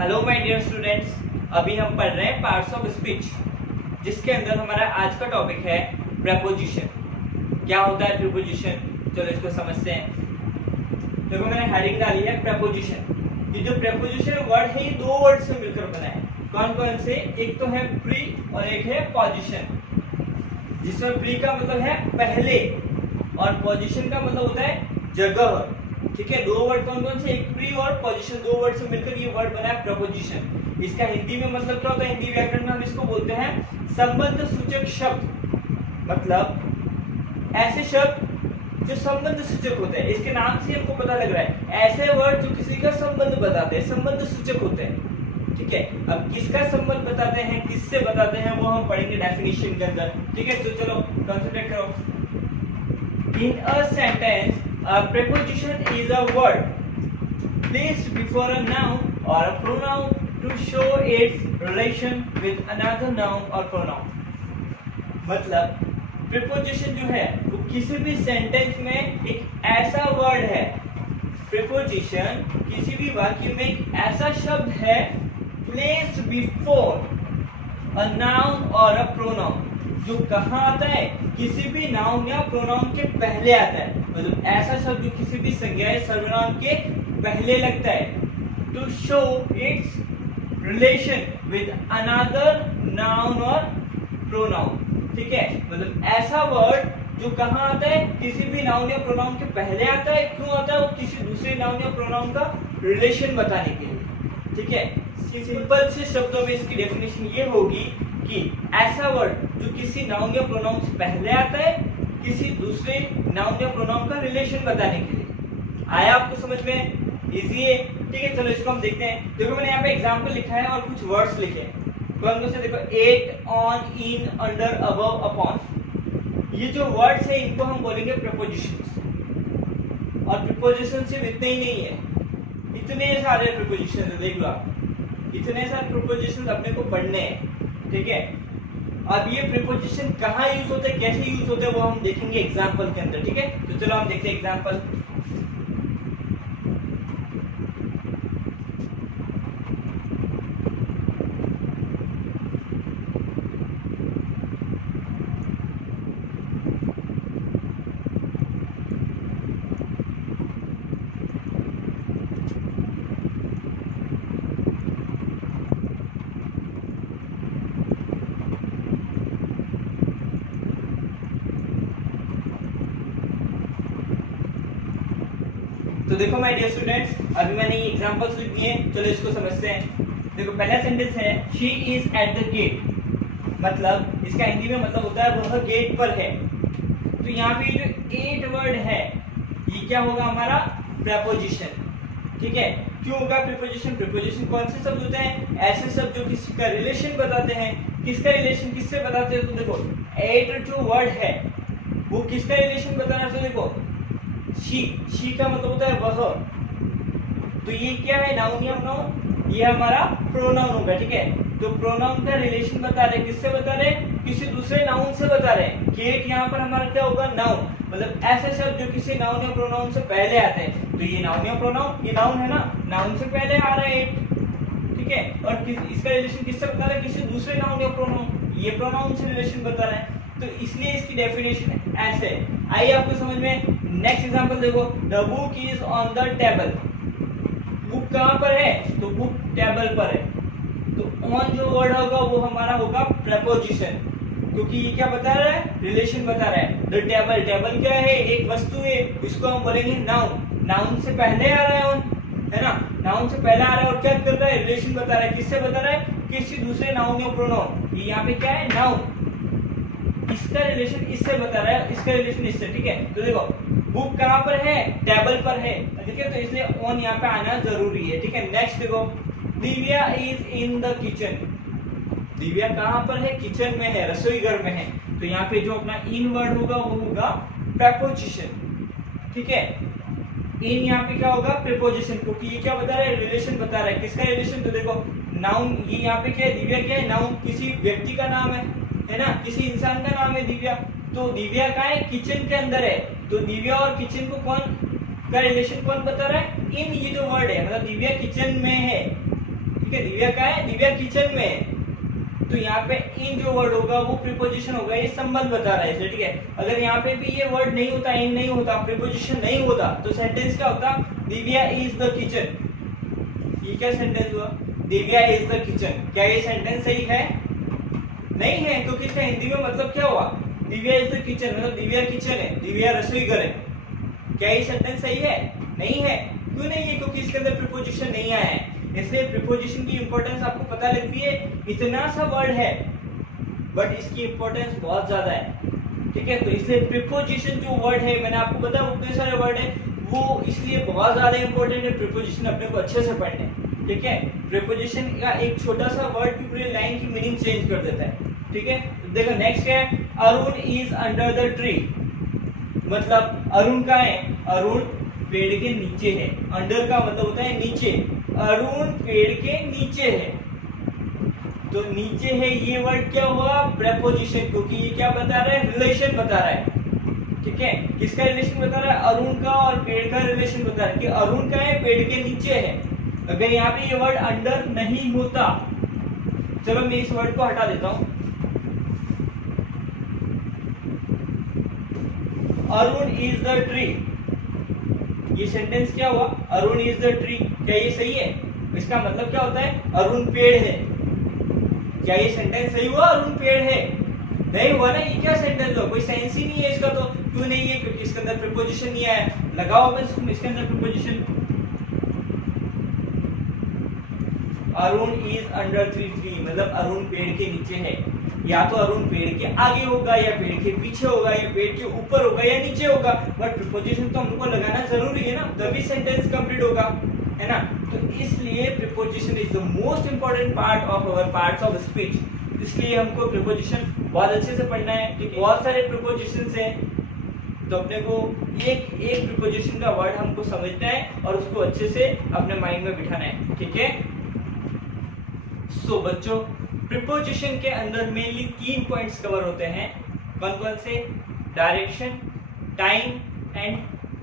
Hello my dear students, अभी हम पढ़ रहे हैं पार्ट्स ऑफ स्पीच, जिसके अंदर हमारा आज का टॉपिक है प्रेपोजिशन। क्या होता है प्रेपोजिशन, चलो इसको समझते हैं। देखो मैंने हेडिंग डाली है प्रेपोजिशन। ये जो प्रेपोजिशन वर्ड है ये दो वर्ड से मिलकर बना है। कौन कौन से? एक तो है प्री और एक है पोजीशन, जिसमें प्री का मतलब है पहले और पोजीशन का मतलब होता है जगह। ठीक है, दो वर्ड कौन कौन से? एक प्री और पोजीशन, दो वर्ड से मिलकर ये वर्ड बना है प्रपोजिशन। इसका हिंदी में मतलब क्या होता है? हिंदी व्याकरण में हम इसको बोलते हैं संबंध सूचक शब्द। मतलब ऐसे शब्द जो संबंध सूचक होते हैं। इसके नाम से हमको पता लग रहा है ऐसे वर्ड जो किसी का संबंध बताते हैं, संबंध सूचक होते हैं। ठीक है, अब किसका संबंध बताते हैं, किससे बताते हैं, वो हम पढ़ेंगे डेफिनेशन के अंदर। ठीक है, तो चलो कंसंट्रेट करो। In a sentence, a preposition is a word placed before a noun or a pronoun to show its relation with another noun or pronoun. मतलब preposition जो है वो किसी भी सेंटेंस में एक ऐसा वर्ड है। preposition किसी भी वाक्य में एक ऐसा शब्द है placed before a noun or a pronoun, जो कहाँ आता है? किसी भी नाउन या प्रोनाउन के पहले आता है। मतलब ऐसा शब्द जो किसी भी संज्ञा या सर्वनाम के पहले लगता है। To show its relation with another noun और प्रोनाउन। ठीक है, मतलब ऐसा वर्ड जो कहाँ आता है? किसी भी नाउन या प्रोनाउन के पहले आता है। क्यों आता है? वो किसी दूसरे नाउन या प्रोनाउन का रिलेशन बताने के लिए। ठीक है, सिंपल से शब्दों में इसकी डेफिनेशन ये होगी कि ऐसा वर्ड जो किसी नाउन या प्रोनाउन से पहले आता है, किसी दूसरे नाउन या प्रोनाउन का रिलेशन बताने के लिए। आया आपको समझ में? इजी है। ठीक है, चलो इसको हम देखते हैं। देखो मैंने यहाँ पे एग्जांपल लिखा है और कुछ वर्ड्स लिखे हैं। कौन कौन से? देखो, at, on, in, under, above, upon. ये जो वर्ड्स है इनको हम बोलेंगे प्रीपोजिशंस। और प्रीपोजिशन सिर्फ इतने ही नहीं है, इतने सारे प्रीपोजिशन है। देख लो आप, इतने सारे प्रीपोजिशन अपने को पढ़ने हैं। ठीक है, अब ये प्रीपोजिशन कहाँ यूज होते हैं, कैसे यूज होते हैं, वो हम देखेंगे एग्जांपल के अंदर। ठीक है, तो चलो हम देखते हैं एग्जांपल। तो देखो माय डियर स्टूडेंट्स, अभी मैंने ये एग्जांपल्स लिख दिए, चलो इसको समझते हैं। देखो पहला सेंटेंस है she is at the gate. मतलब इसका हिंदी में मतलब होता है वह गेट पर है। तो यहाँ पे जो एट वर्ड है ये क्या होगा? हमारा प्रेपोजिशन। ठीक है, क्यों होगा प्रीपोजिशन? प्रीपोजिशन कौन से शब्द होते हैं? ऐसे शब्द जो किसी का रिलेशन बताते हैं। किसका रिलेशन किससे बताते हैं? तो देखो एट जो वर्ड है वो किसका रिलेशन बताना है? तो देखो शी का मतलब होता है वह। तो ये क्या है? नाउन या प्रोनाउन? ये हमारा प्रोनाउन होगा। ठीक है, तो प्रोनाउन का रिलेशन बता रहे, किससे बता रहे? किसी दूसरे नाउन से बता रहे हैं। गेट यहाँ पर हमारा क्या होगा? नाउन। मतलब ऐसे शब्द जो किसी नाउन या प्रोनाउन से पहले आते हैं। तो ये नाउन या प्रोनाउन, ये नाउन है ना, नाउन से पहले आ रहा है। ठीक है, और इसका रिलेशन किससे बता रहा है? किसी दूसरे नाउन या प्रोनाउन। ये प्रोनाउन से रिलेशन बता रहा है, तो इसलिए इसकी डेफिनेशन ऐसे है। आइए आपको समझ में। नेक्स्ट एग्जांपल देखो, the book is on the table. Book कहाँ पर है? तो बुक टेबल पर है। तो ऑन जो वर्ड होगा वो हमारा होगा प्रेपोजिशन, क्योंकि ये क्या बता रहा है? रिलेशन बता रहा है। द टेबल, टेबल क्या है? एक वस्तु है, इसको हम बोलेंगे नाउन। नाउन से पहले आ रहा है ऑन, है ना, नाउन से पहले आ रहा है और क्या कर रहा है? रिलेशन बता रहा है। किससे बता रहा है? किसी दूसरे नाउन या प्रोनाउन। ये यहाँ पे क्या है? नाउन। इसका रिलेशन इससे बता रहा है, इसका रिलेशन इससे। ठीक है, तो देखो बुक कहाँ पर है? टेबल पर है। ठीक है, तो इसलिए ऑन यहाँ पे आना जरूरी है। ठीक है, नेक्स्ट देखो, Divya is in the kitchen. Divya कहाँ पर है? किचन में है, रसोई घर में है। तो यहाँ पे जो अपना इन वर्ड होगा वो होगा प्रेपोजिशन। ठीक है, इन यहाँ पे क्या होगा? प्रीपोजिशन, क्योंकि ये क्या बता रहा है? रिलेशन बता रहा है। किसका रिलेशन? तो देखो नाउन, ये यहाँ पे क्या है? दिव्या क्या है? नाउन, किसी व्यक्ति का नाम है ना, किसी इंसान का नाम है दिव्या। तो दिव्या का है? किचन के अंदर है। तो दिव्या और किचन को कौन का रिलेशन कौन बता रहा है? इन, ये जो वर्ड है, मतलब दिव्या किचन में है। ठीक है, दिव्या कहाँ है, दिव्या किचन में है। तो यहाँ पे इन जो वर्ड होगा वो प्रीपोजिशन होगा, ये संबंध बता रहा है इसे, ठीक है। अगर यहाँ पे भी ये वर्ड नहीं होता, इन नहीं होता, प्रीपोजिशन नहीं होता, तो सेंटेंस क्या होता, दिव्या इज द किचन। ये क्या सेंटेंस हुआ, दिव्या इज द किचन। क्या ये सेंटेंस सही है, नहीं है, क्योंकि इसका हिंदी में मतलब क्या हुआ, दिव्या इज द किचन मतलब दिव्या किचन है, दिव्या रसोई घर है। क्या ये सेंटेंस सही है, नहीं है। क्यों नहीं है, क्योंकि इसके अंदर प्रीपोजिशन नहीं आया है। इसलिए प्रीपोजिशन की इंपॉर्टेंस आपको पता लगती है, इतना सा वर्ड है बट इसकी इंपॉर्टेंस बहुत ज्यादा है, ठीक है। तो इसलिए प्रीपोजिशन जो वर्ड है, मैंने आपको बताया उतने सारे वर्ड है, वो इसलिए बहुत ज्यादा इंपॉर्टेंट है। प्रीपोजिशन अपने को अच्छे से पढ़ने, ठीक है। प्रीपोजिशन का एक छोटा सा वर्ड की पूरी लाइन की मीनिंग चेंज कर देता है, ठीक है। देखो नेक्स्ट क्या है, Arun is under the tree. मतलब अरुण का है, अरुण पेड़ के नीचे है। अंडर का मतलब होता है नीचे, अरुण पेड़ के नीचे है। तो नीचे है ये वर्ड क्या हुआ, प्रीपोजिशन, क्योंकि ये क्या बता रहा है, रिलेशन बता रहा है, ठीक है। किसका रिलेशन बता रहा है, अरुण का और पेड़ का रिलेशन बता रहा है कि अरुण का है, पेड़ के नीचे है। अगर यहाँ पे ये वर्ड अंडर नहीं होता, चलो मैं इस वर्ड को हटा देता हूं, अरुण इज द ट्री। ये सेंटेंस क्या हुआ, अरुण इज द ट्री। क्या ये सही है, इसका मतलब क्या होता है, अरुण पेड़ है। क्या ये सेंटेंस सही हुआ, अरुण पेड़ है, नहीं हुआ ना। ये क्या सेंटेंस हुआ, कोई सेंस ही नहीं है इसका। तो क्यों नहीं है, क्योंकि इसके अंदर प्रीपोजिशन नहीं आया। लगाओ अपन इसके अंदर preposition, Arun is under tree मतलब अरुण पेड़ के नीचे है। या तो अरुण पेड़ के आगे होगा, या पेड़ के पीछे होगा, या पेड़ के ऊपर होगा, या नीचे होगा, बट प्रीपोजिशन तो हमको लगाना जरूरी है ना, तभी सेंटेंस कंप्लीट होगा, है ना। तो इसलिए preposition is the most important part of our parts of speech. इसलिए हमको प्रीपोजिशन बहुत अच्छे से पढ़ना है, ठीक है। बहुत सारे प्रीपोजिशंस हैं, तो अपने को एक एक प्रीपोजिशन का वर्ड हमको समझना है और उसको अच्छे से अपने माइंड में बिठाना है, ठीक है। सो बच्चों, प्रीपोजिशन के अंदर मेनली 3 पॉइंट्स कवर होते हैं। कौन कौन से, डायरेक्शन, टाइम एंड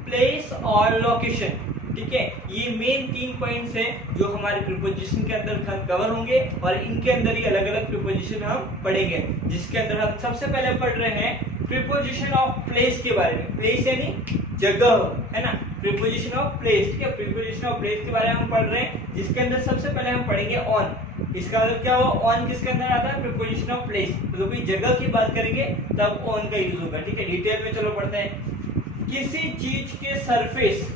प्लेस और लोकेशन, ठीक है। ये मेन 3 पॉइंट्स हैं जो हमारे प्रीपोजिशन के अंदर कवर होंगे, और इनके अंदर ही अलग अलग प्रीपोजिशन हम पढ़ेंगे, जिसके अंदर हम सबसे पहले पढ़ रहे हैं प्रीपोजिशन ऑफ प्लेस के बारे में। प्लेस यानी जगह, है ना, प्रीपोजिशन ऑफ प्लेस, ठीक है। प्रीपोजिशन ऑफ प्लेस के बारे में हम पढ़ रहे हैं, जिसके अंदर सबसे पहले हम पढ़ेंगे ऑन। इसका मतलब क्या हुआ, ऑन किसके अंदर आता है, प्रीपोजिशन ऑफ प्लेस। तो कोई जगह की बात करेंगे तब ऑन का यूज होगा, ठीक है। डिटेल में चलो पढ़ते हैं। किसी चीज के सरफेस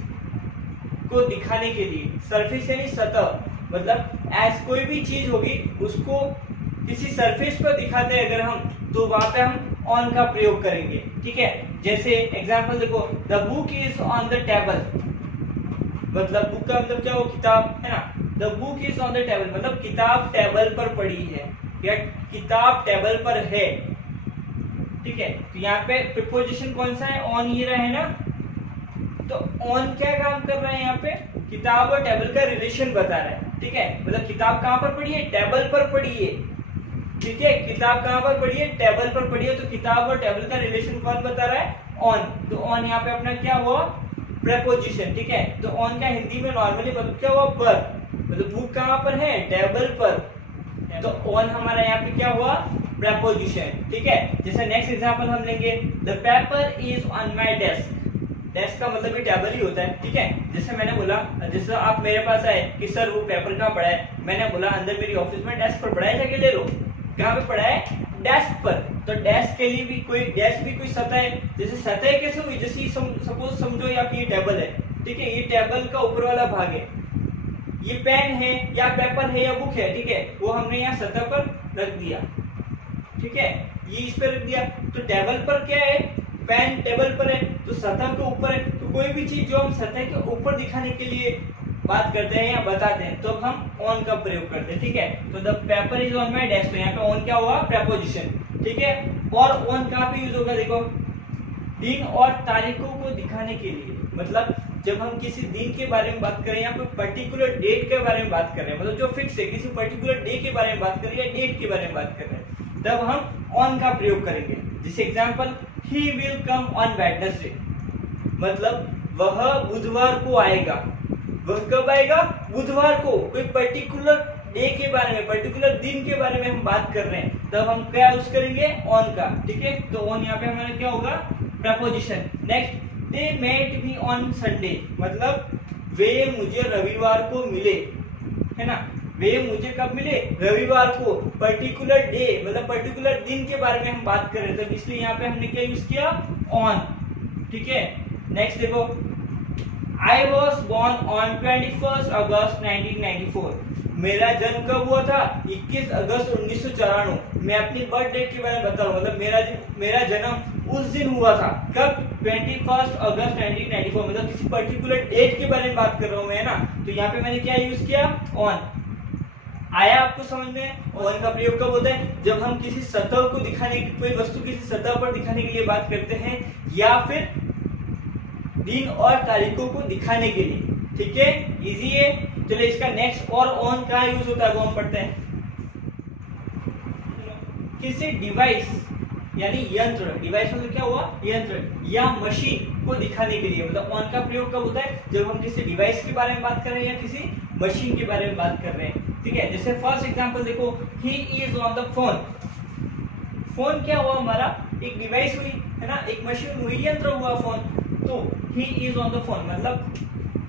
को दिखाने के लिए, सरफेस यानी सतह, मतलब ऐस कोई भी चीज होगी उसको किसी सरफेस पर दिखाते हैं अगर हम, तो वहां पे हम ऑन का प्रयोग करेंगे, ठीक है। जैसे एग्जांपल देखो, the book is on the table. मतलब बुक का मतलब क्या हो, किताब, है ना। The book is on the table मतलब किताब टेबल पर पड़ी है, या किताब टेबल पर है, ठीक है। तो यहाँ पे प्रीपोजिशन कौन सा है, ऑन ही रहा है ना। तो ऑन क्या काम कर रहा है, यहाँ पे किताब और टेबल का रिलेशन बता रहा है, ठीक है। मतलब किताब कहाँ पर पड़ी है, टेबल पर पड़ी है, ठीक है। किताब कहाँ पर पड़ी है, टेबल पर पड़ी है। तो किताब और टेबल का रिलेशन कौन बता रहा है, ऑन। तो ऑन यहाँ पे अपना क्या हुआ, प्रीपोजिशन, ठीक है। तो ऑन का हिंदी में नॉर्मली मतलब क्या हुआ, पर। मतलब बुक कहाँ पर है, टेबल पर। तो ऑन हमारा यहाँ पे क्या हुआ, प्रीपोजिशन, ठीक है। जैसे नेक्स्ट एग्जांपल हम लेंगे, the paper is on my desk. Desk का मतलब भी टेबल ही होता है, ठीक है। जैसे मैंने बोला, जैसे आप मेरे पास आए कि सर वो पेपर कहाँ पड़ा है, मैंने बोला अंदर मेरी ऑफिस में डेस्क पर पड़ा है, जाके ले लो। कहाँ पे पड़ा है, डेस्क पर। तो डेस्क के लिए भी कोई, डेस्क भी कोई सतह है। जैसे सतह कैसे हुई, जैसे सपोज समझो या ये टेबल है, ठीक है। ये टेबल का ऊपर वाला भाग है, ये पेन है या पेपर है या बुक है, ठीक है। वो हमने यहाँ सतह पर रख दिया, ठीक है। ये इस पर रख दिया, तो टेबल पर क्या है, पेन टेबल पर है, तो सतह के ऊपर है। तो कोई भी चीज जो हम सतह के ऊपर दिखाने के लिए बात करते हैं या बताते हैं, तो हम ऑन का प्रयोग करते हैं, ठीक है। तो the paper is on my desk, तो यहाँ पे ऑन क्या हुआ, प्रीपोजिशन, ठीक है। और ऑन कहाँ पे यूज होगा, देखो, दिन और तारीखों को दिखाने के लिए। मतलब जब हम किसी दिन के बारे में बात करें, यहाँ पे पर्टिकुलर डेट के बारे में बात कर रहे हैं, मतलब जो फिक्स है, किसी पर्टिकुलर डे के बारे में बात कर रहे हैं या डेट के बारे में बात कर रहे हैं, तब हम ऑन का प्रयोग करेंगे। जैसे example, he will come on Wednesday, मतलब वह बुधवार को आएगा। वह कब आएगा, बुधवार को। कोई पर्टिकुलर डे के बारे में, पर्टिकुलर दिन के बारे में हम बात कर रहे हैं, तब हम क्या यूज करेंगे, ऑन का। ठीक है, तो ऑन यहाँ पे हमारा क्या होगा, preposition. Next, they met me on Sunday, मतलब वे मुझे रविवार को मिले, है ना, वे मुझे कब मिले, रविवार को। पर्टिकुलर डे मतलब पर्टिकुलर दिन के बारे में हम बात कर रहे थे, इसलिए यहाँ पे हमने क्या यूज किया, ऑन। ठीक है, नेक्स्ट देखो, I was born on 21st August 1994. मेरा जन्म कब हुआ था, 21 अगस्त 1994। मैं अपनी बर्थ डेट के बारे में बता रहा हूँ, मतलब मेरा जन्म उस दिन हुआ था, कब, 21 अगस्त 1994, मतलब किसी पर्टिकुलर डेट के बारे में बात कर रहा हूँ मैं, है ना। तो यहाँ पे मैंने क्या यूज किया, ऑन। आया आपको समझ में। ऑन का प्रयोग कब होता है, जब हम किसी सतह को दिखाने, कोई वस्तु किसी सतह पर दिखाने के लिए बात करते हैं, या फिर दिन और तारीखों को दिखाने के लिए। ठीक है, इजी है। चलिए इसका नेक्स्ट, और ऑन कहाँ यूज होता है वो हम पढ़ते हैं। किसी डिवाइस यानी यंत्र, डिवाइस मतलब क्या हुआ, यंत्र या मशीन को दिखाने के लिए, मतलब ऑन का प्रयोग कब होता है, जब हम किसी डिवाइस के बारे में बात कर रहे हैं या किसी मशीन के बारे में बात कर रहे हैं। ठीक है, जैसे फर्स्ट एग्जांपल देखो, he is on the phone. Phone क्या हुआ, हमारा एक डिवाइस हुई, है ना, एक मशीन हुई, यंत्र हुआ फोन। तो he is on the phone, मतलब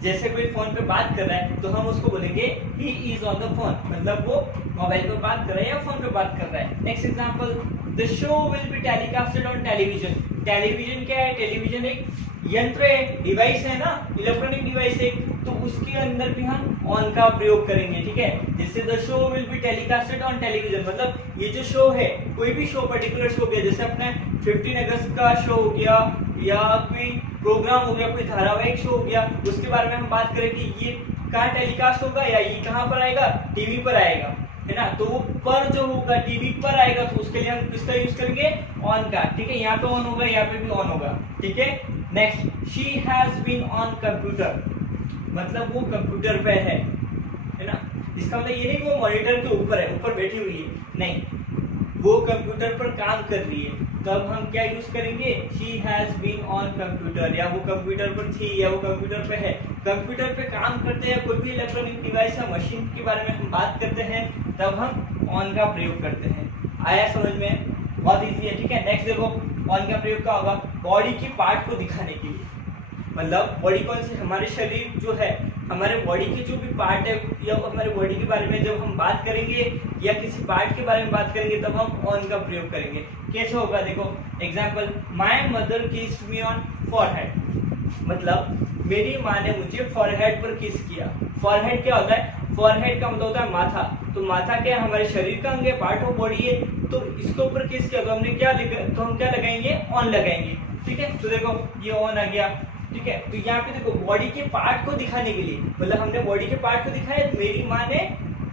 जैसे कोई फोन पे बात कर रहा है तो हम उसको बोलेंगे he is on the phone, मतलब वो मोबाइल पे बात कर रहा है या फोन पे बात कर रहा है। Next example, the show will be telecasted on television। Television क्या है, टेलीविजन एक यंत्र है, डिवाइस है ना, इलेक्ट्रॉनिक डिवाइस है, तो उसके अंदर भी हम ऑन का प्रयोग करेंगे। ठीक है, जैसे the show will be telecasted on television, मतलब ये जो शो है, कोई भी शो, पर्टिकुलर शो हो गया, जैसे अपने 15 अगस्त का शो हो गया, या कोई प्रोग्राम हो गया, कोई धारावाहिक शो हो गया, उसके बारे में हम बात करें कि ये कहाँ टेलीकास्ट होगा या ये कहाँ पर आएगा, टीवी पर आएगा, है ना। तो वो पर जो होगा टीवी पर आएगा, तो उसके लिए हम किसका यूज करेंगे, ऑन का। ठीक है, यहाँ पे ऑन होगा, यहाँ पे भी ऑन होगा। ठीक है, next, she has been on computer, मतलब वो कंप्यूटर पे है ना। इसका मतलब ये नहीं कि वो मॉनिटर के ऊपर है, ऊपर बैठी हुई है, नहीं, वो कंप्यूटर पर काम कर रही है, तब हम क्या यूज करेंगे, she has been on computer, या वो कंप्यूटर पर थी या वो कंप्यूटर पे है। कंप्यूटर पे काम करते हैं, कोई भी इलेक्ट्रॉनिक डिवाइस या मशीन के बारे में हम बात करते हैं, तब हम ऑन का प्रयोग करते हैं। आया समझ में, बहुत इजी है। ठीक है, नेक्स्ट देखो, ऑन का प्रयोग क्या होगा, बॉडी की पार्ट को दिखाने के लिए, मतलब बॉडी कौन सी, हमारे शरीर जो है, हमारे बॉडी के जो भी पार्ट है, या हमारे बॉडी के बारे में जब हम बात करेंगे या किसी पार्ट के बारे में बात करेंगे, तब हम ऑन का प्रयोग करेंगे। कैसे होगा देखो, example, my mother kissed me on forehead, मतलब मेरी माँ ने मुझे फॉरहेड पर किस किया। फॉरहेड क्या होता है, फॉरहेड का मतलब होता है माथा, तो माथा क्या है, हमारे शरीर का अंग है, पार्ट ऑफ बॉडी है, तो इसके ऊपर किस किया, तो हमने क्या तो हम क्या लगाएंगे, ऑन लगाएंगे। ठीक है, तो देखो ये ऑन आ गया। ठीक है, तो यहाँ पे देखो बॉडी के पार्ट को दिखाने के लिए, मतलब हमने बॉडी के पार्ट को दिखाया, मेरी माँ ने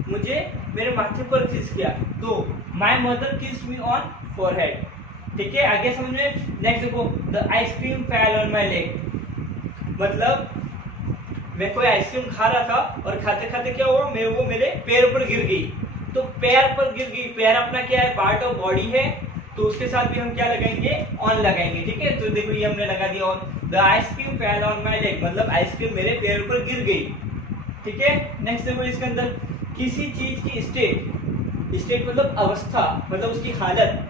मुझे मेरे माथे पर किस किया, तो my mother kissed me on forehead. ठीक है, आगे समझ में। नेक्स्ट देखो, the ice cream fell on my leg, मतलब मैं कोई आइसक्रीम खा रहा था और खाते खाते क्या हुआ, मेरे को मेरे पैर पर गिर गई, तो पैर पर गिर गई, पैर अपना क्या है, पार्ट ऑफ बॉडी है, तो उसके साथ भी हम क्या लगाएंगे, ऑन लगाएंगे। ठीक है, तो देखो ये हमने लगा दिया on. The ice cream fell on my leg, मतलब आइसक्रीम मेरे पैर पर गिर गई। ठीक है, नेक्स्ट देखो इसके अंदर, किसी चीज की स्टेट, स्टेट मतलब अवस्था, मतलब उसकी हालत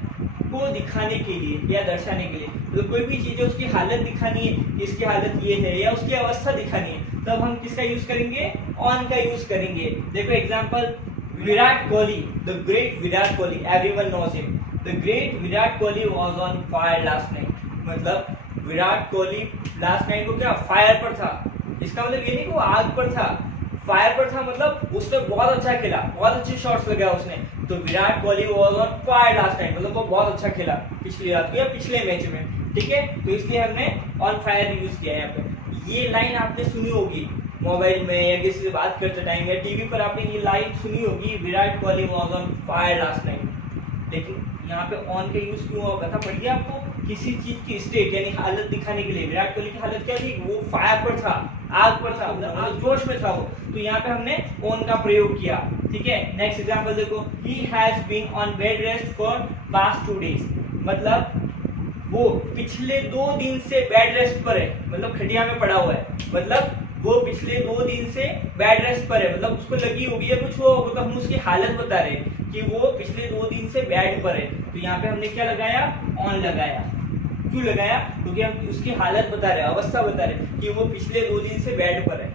को दिखाने के लिए या दर्शाने के लिए, तो कोई भी चीज है उसकी हालत दिखानी है, इसकी हालत ये है, या उसकी अवस्था दिखानी है, तब हम किसका यूज करेंगे, ऑन का यूज करेंगे। देखो example, Virat Kohli, the great Virat Kohli, everyone knows him, the great Virat Kohli was on fire last night, मतलब विराट कोहली लास्ट नाइट को क्या, फायर पर था। इसका मतलब ये नहीं कि वो आग पर था, फायर पर था, मतलब उसने बहुत अच्छा खेला, बहुत अच्छे शॉट्स लगाया उसने, तो Virat Kohli was on fire last night, मतलब वो बहुत अच्छा खेला पिछली रात को या पिछले मैच में। ठीक है, तो इसलिए हमने ऑन फायर यूज किया है यहाँ पे। ये लाइन आपने सुनी होगी मोबाइल में या किसी से बात करते टाइम, या टीवी पर आपने ये लाइन सुनी होगी, Virat Kohli was on fire last night. लेकिन यहाँ पे ऑन का यूज क्यों हुआ पता पड़ गया आपको, किसी चीज की स्टेट यानी हालत दिखाने के लिए। विराट कोहली की हालत क्या थी, वो फायर पर था, आग पर था, मतलब जोश में था वो, तो यहाँ पे हमने ऑन का प्रयोग किया। ठीक है, नेक्स्ट एग्जांपल देखो, he has been on bed rest for past 2 days, मतलब वो पिछले 2 दिन से बेड रेस्ट पर है, मतलब खटिया में पड़ा हुआ है, मतलब वो पिछले 2 दिन से बेड रेस्ट पर है, मतलब उसको लगी होगी या कुछ हो, मतलब हम उसकी हालत बता रहे हैं कि वो पिछले 2 दिन से बेड पर है। तो यहाँ पे हमने क्या लगाया, ऑन लगाया। क्यों लगाया, क्योंकि हम उसकी हालत बता रहे हैं, अवस्था बता रहे हैं कि वो पिछले 2 दिन से बेड पर है।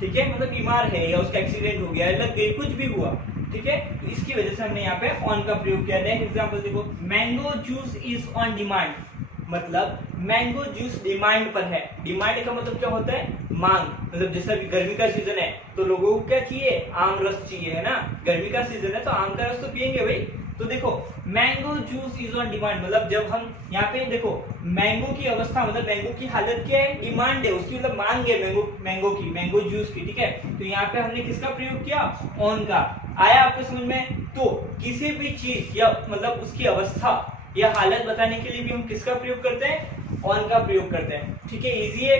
ठीक है, मतलब बीमार है या उसका एक्सीडेंट हो गया, लग गई, कुछ भी हुआ। ठीक है, तो इसकी वजह से हमने यहाँ पे ऑन का प्रयोग किया। नेक्स्ट एग्जांपल देखो, mango juice is on demand, मतलब मैंगो जूस डिमांड पर है। डिमांड का मतलब क्या होता है, मांग। मतलब जैसे अभी गर्मी का सीजन है तो लोगों को क्या चाहिए, आम रस चाहिए, है ना। गर्मी का सीजन है तो आम का रस तो पियेंगे भाई। तो देखो mango juice is on demand, मतलब जब हम यहाँ पे देखो मैंगो की अवस्था, मतलब मैंगो की हालत क्या है, डिमांड है, उसकी मतलब मांग है मैंगो जूस की। ठीक है, तो यहाँ पे हमने किसका प्रयोग किया, ऑन का। आया आपको समझ में। तो किसी भी चीज या मतलब उसकी अवस्था या हालत बताने के लिए भी हम किसका प्रयोग करते हैं, ऑन का प्रयोग करते हैं। ठीक है, इजी है।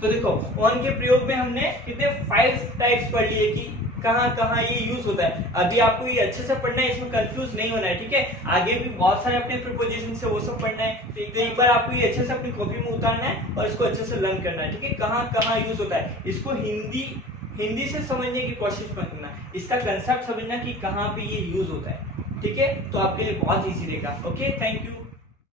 तो देखो ऑन के प्रयोग में हमने कितने 5 टाइप्स पढ़ लिए कि कहाँ कहाँ ये यूज होता है। अभी आपको ये अच्छे से पढ़ना है, इसमें कंफ्यूज नहीं होना है। ठीक है, आगे भी बहुत सारे अपने प्रीपोजिशन से वो सब पढ़ना है, तो एक बार आपको ये अच्छे से अपनी कॉपी में उतारना है और इसको अच्छे से लर्न करना है। ठीक है, कहाँ कहाँ यूज होता है, इसको हिंदी से समझने की कोशिश मत करना, इसका कंसेप्ट समझना कि कहाँ पे ये यूज होता है। ठीक है, तो आपके लिए बहुत इजी रहेगा। Okay, thank you.